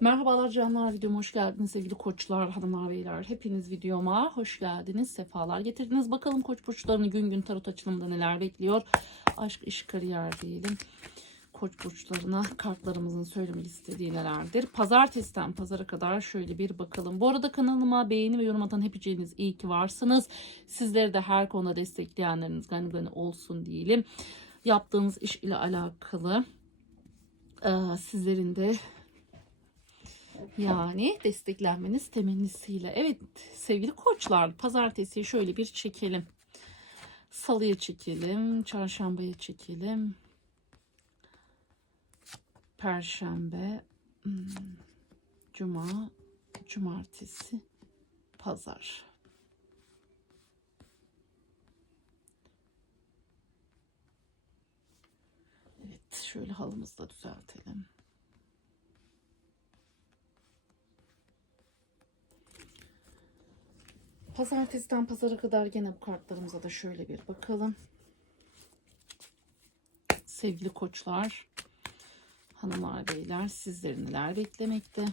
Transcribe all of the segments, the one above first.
Merhabalar canlar videoma hoş geldiniz sevgili koçlar, hanımlar, beyler. Hepiniz videoma hoş geldiniz, sefalar getirdiniz. Bakalım koç burçlarını gün gün tarot açılımında neler bekliyor. Aşk, iş, kariyer diyelim. Koç burçlarına kartlarımızın söylemek istediği nelerdir. Pazartesiden pazara kadar şöyle bir bakalım. Bu arada kanalıma beğeni ve yorum atan hepiniz iyi ki varsınız. Sizleri de her konuda destekleyenleriniz gani gani olsun diyelim. Yaptığınız iş ile alakalı sizlerin de yani desteklenmeniz temennisiyle. Evet sevgili koçlar pazartesi şöyle bir çekelim. Salıya çekelim. Çarşambaya çekelim. Perşembe. hmm, Cuma. Cumartesi. Pazar. Evet şöyle halımızı da düzeltelim. Pazartesiden pazara kadar gene bu kartlarımıza da şöyle bir bakalım. Sevgili koçlar, hanımlar, beyler sizleri neler beklemekte?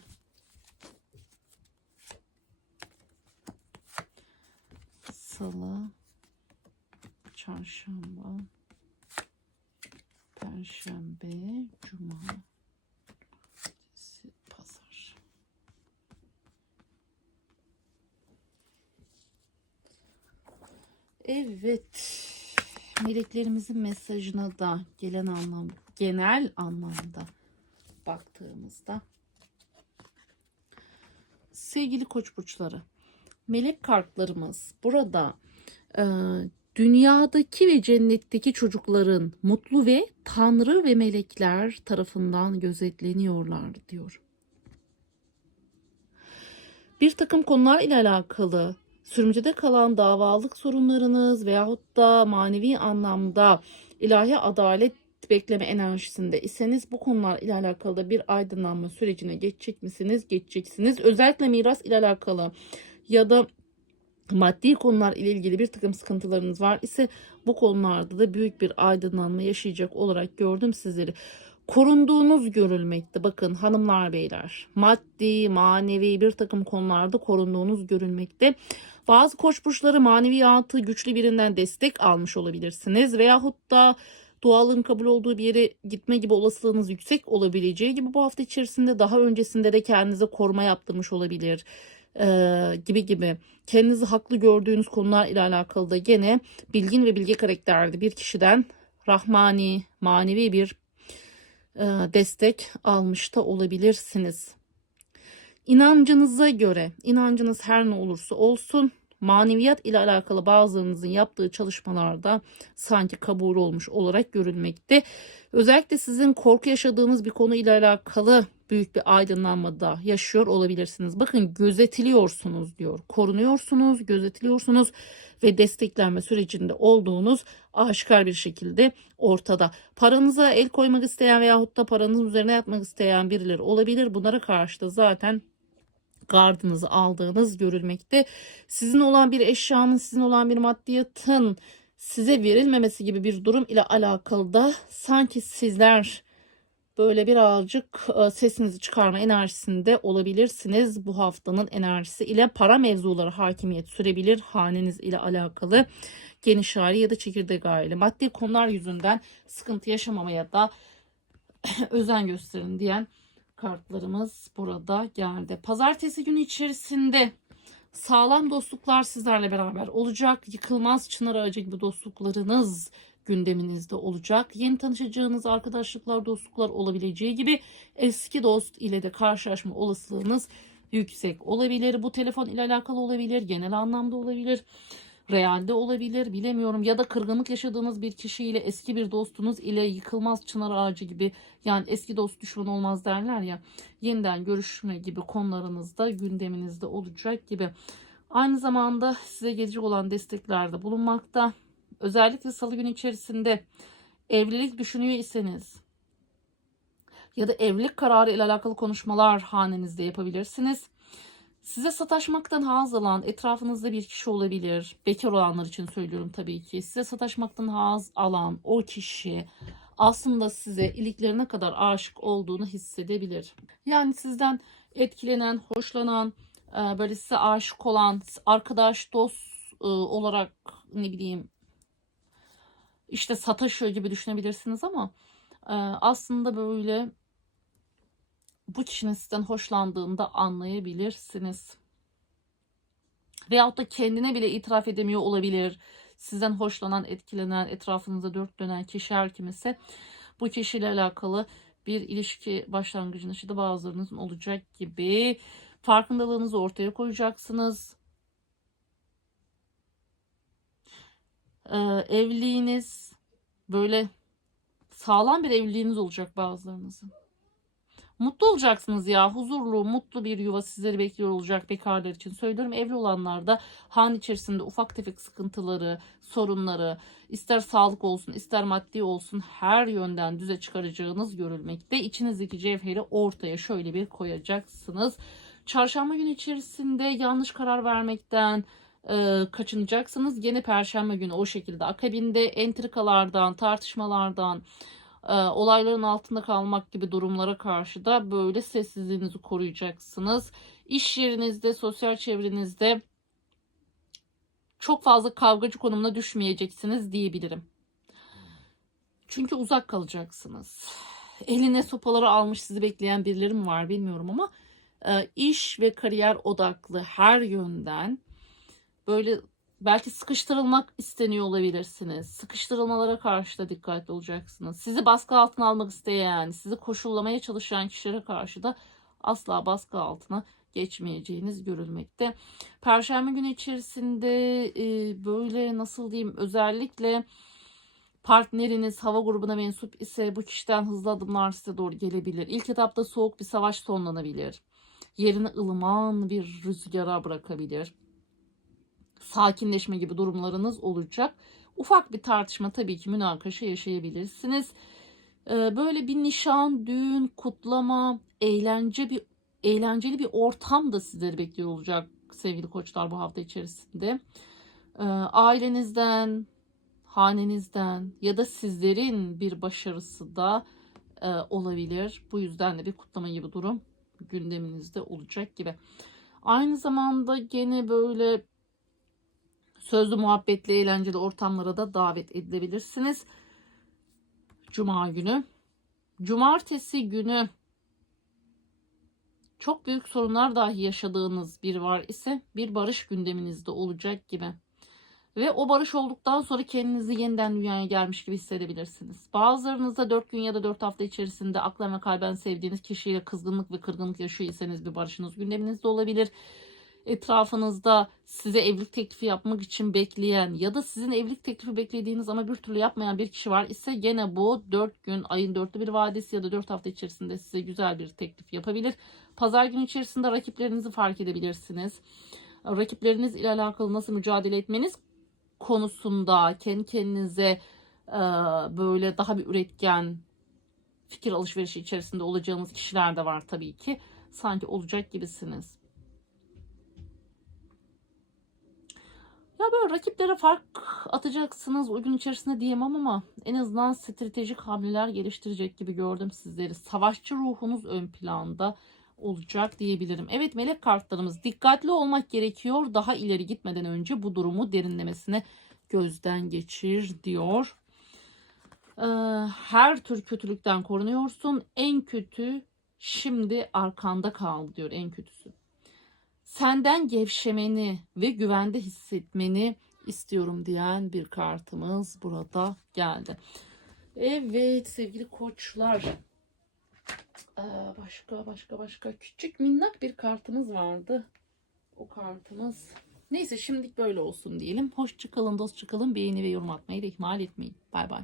Salı, çarşamba, perşembe, cuma, pazar. Evet. Meleklerimizin mesajına da gelen anlam, genel anlamda baktığımızda sevgili koç burçları melek kartlarımız burada e, dünyadaki ve cennetteki çocukların mutlu ve tanrı ve melekler tarafından gözetleniyorlar diyor. Bir takım konular ile alakalı sürümcede kalan davalık sorunlarınız veyahut da manevi anlamda ilahi adalet bekleme enerjisinde iseniz bu konular ile alakalı da bir aydınlanma sürecine geçecek misiniz? Geçeceksiniz. Özellikle miras ile alakalı ya da maddi konular ile ilgili bir takım sıkıntılarınız var ise bu konularda da büyük bir aydınlanma yaşayacak olarak gördüm sizleri. Korunduğunuz görülmekte. Bakın hanımlar beyler maddi manevi bir takım konularda korunduğunuz görülmekte. Bazı koç burçları maneviyatı güçlü birinden destek almış olabilirsiniz veyahut da dualın kabul olduğu bir yere gitme gibi olasılığınız yüksek olabileceği gibi bu hafta içerisinde daha öncesinde de kendinize koruma yaptırmış olabilir ee, gibi gibi kendinizi haklı gördüğünüz konular ile alakalı da gene bilgin ve bilge karakterde bir kişiden rahmani manevi bir e, destek almış da olabilirsiniz. İnancınıza göre, inancınız her ne olursa olsun maneviyat ile alakalı bazılarınızın yaptığı çalışmalarda sanki kabul olmuş olarak görülmekte. Özellikle sizin korku yaşadığınız bir konu ile alakalı büyük bir aydınlanmada yaşıyor olabilirsiniz. Bakın gözetiliyorsunuz diyor. Korunuyorsunuz, gözetiliyorsunuz ve desteklenme sürecinde olduğunuz aşikar bir şekilde ortada. Paranıza el koymak isteyen veyahut da paranızın üzerine yatmak isteyen birileri olabilir. Bunlara karşı da zaten gardınızı aldığınız görülmekte. Sizin olan bir eşyanın, sizin olan bir maddiyatın size verilmemesi gibi bir durum ile alakalı da sanki sizler böyle birazcık e, sesinizi çıkarma enerjisinde olabilirsiniz. Bu haftanın enerjisi ile para mevzuları hakimiyet sürebilir. Haneniz ile alakalı geniş aile ya da çekirdek aile. Maddi konular yüzünden sıkıntı yaşamamaya da özen gösterin diyen kartlarımız burada geldi. Pazartesi günü içerisinde sağlam dostluklar sizlerle beraber olacak. Yıkılmaz çınar ağacı gibi dostluklarınız gündeminizde olacak. Yeni tanışacağınız arkadaşlıklar, dostluklar olabileceği gibi eski dost ile de karşılaşma olasılığınız yüksek olabilir. Bu telefon ile alakalı olabilir, genel anlamda olabilir. Realde olabilir bilemiyorum ya da kırgınlık yaşadığınız bir kişiyle eski bir dostunuz ile yıkılmaz çınar ağacı gibi yani eski dost düşman olmaz derler ya yeniden görüşme gibi konularınızda gündeminizde olacak gibi. Aynı zamanda size gelecek olan desteklerde bulunmakta. Özellikle salı günü içerisinde evlilik düşünüyor iseniz ya da evlilik kararı ile alakalı konuşmalar hanenizde yapabilirsiniz. Size sataşmaktan haz alan etrafınızda bir kişi olabilir. Bekar olanlar için söylüyorum tabii ki. Size sataşmaktan haz alan o kişi aslında size iliklerine kadar aşık olduğunu hissedebilir. Yani sizden etkilenen, hoşlanan, e, böyle size aşık olan, arkadaş, dost e, olarak ne bileyim işte sataşıyor gibi düşünebilirsiniz ama e, aslında böyle bu kişinin sizden hoşlandığında anlayabilirsiniz. Veyahut da kendine bile itiraf edemiyor olabilir. Sizden hoşlanan, etkilenen, etrafınızda dört dönen kişi her kimse bu kişiyle alakalı bir ilişki başlangıcında işte bazılarınızın olacak gibi farkındalığınızı ortaya koyacaksınız. Ee, evliliğiniz böyle sağlam bir evliliğiniz olacak bazılarınızın. Mutlu olacaksınız ya. Huzurlu, mutlu bir yuva sizleri bekliyor olacak bekarlar için. Söylüyorum evli olanlar da han içerisinde ufak tefek sıkıntıları, sorunları, ister sağlık olsun, ister maddi olsun her yönden düze çıkaracağınız görülmekte. İçinizdeki cevheri ortaya şöyle bir koyacaksınız. Çarşamba günü içerisinde yanlış karar vermekten, e, kaçınacaksınız. Gene perşembe günü o şekilde akabinde entrikalardan, tartışmalardan, e, olayların altında kalmak gibi durumlara karşı da böyle sessizliğinizi koruyacaksınız. İş yerinizde, sosyal çevrenizde çok fazla kavgacı konumuna düşmeyeceksiniz diyebilirim. Çünkü uzak kalacaksınız. Eline sopaları almış sizi bekleyen birileri mi var bilmiyorum ama e, iş ve kariyer odaklı her yönden böyle belki sıkıştırılmak isteniyor olabilirsiniz. Sıkıştırılmalara karşı da dikkatli olacaksınız. Sizi baskı altına almak isteyen, sizi koşullamaya çalışan kişilere karşı da asla baskı altına geçmeyeceğiniz görülmekte. Perşembe günü içerisinde e, böyle nasıl diyeyim özellikle partneriniz hava grubuna mensup ise bu kişiden hızlı adımlar size doğru gelebilir. İlk etapta soğuk bir savaş sonlanabilir. Yerini ılıman bir rüzgara bırakabilir sakinleşme gibi durumlarınız olacak. Ufak bir tartışma tabii ki münakaşa yaşayabilirsiniz. Ee, böyle bir nişan, düğün, kutlama, eğlence bir eğlenceli bir ortam da sizleri bekliyor olacak sevgili koçlar bu hafta içerisinde. Ee, ailenizden, hanenizden ya da sizlerin bir başarısı da e, olabilir. Bu yüzden de bir kutlama gibi durum gündeminizde olacak gibi. Aynı zamanda gene böyle Sözlü muhabbetli eğlenceli ortamlara da davet edilebilirsiniz. Cuma günü. Cumartesi günü çok büyük sorunlar dahi yaşadığınız bir var ise bir barış gündeminizde olacak gibi. Ve o barış olduktan sonra kendinizi yeniden dünyaya gelmiş gibi hissedebilirsiniz. Bazılarınızda 4 gün ya da 4 hafta içerisinde aklen ve kalben sevdiğiniz kişiyle kızgınlık ve kırgınlık yaşıyor iseniz bir barışınız gündeminizde olabilir etrafınızda size evlilik teklifi yapmak için bekleyen ya da sizin evlilik teklifi beklediğiniz ama bir türlü yapmayan bir kişi var ise gene bu 4 gün ayın 4'lü bir vadesi ya da 4 hafta içerisinde size güzel bir teklif yapabilir. Pazar günü içerisinde rakiplerinizi fark edebilirsiniz. Rakipleriniz ile alakalı nasıl mücadele etmeniz konusunda kendi kendinize e, böyle daha bir üretken fikir alışverişi içerisinde olacağınız kişiler de var tabii ki. Sanki olacak gibisiniz. Ya böyle rakiplere fark atacaksınız o gün içerisinde diyemem ama en azından stratejik hamleler geliştirecek gibi gördüm sizleri. Savaşçı ruhunuz ön planda olacak diyebilirim. Evet melek kartlarımız dikkatli olmak gerekiyor. Daha ileri gitmeden önce bu durumu derinlemesine gözden geçir diyor. Ee, her tür kötülükten korunuyorsun. En kötü şimdi arkanda kaldı diyor en kötüsü senden gevşemeni ve güvende hissetmeni istiyorum diyen bir kartımız burada geldi. Evet sevgili koçlar. Ee, başka başka başka küçük minnak bir kartımız vardı. O kartımız. Neyse şimdilik böyle olsun diyelim. Hoşçakalın, dostçakalın. Beğeni ve yorum atmayı da ihmal etmeyin. Bay bay.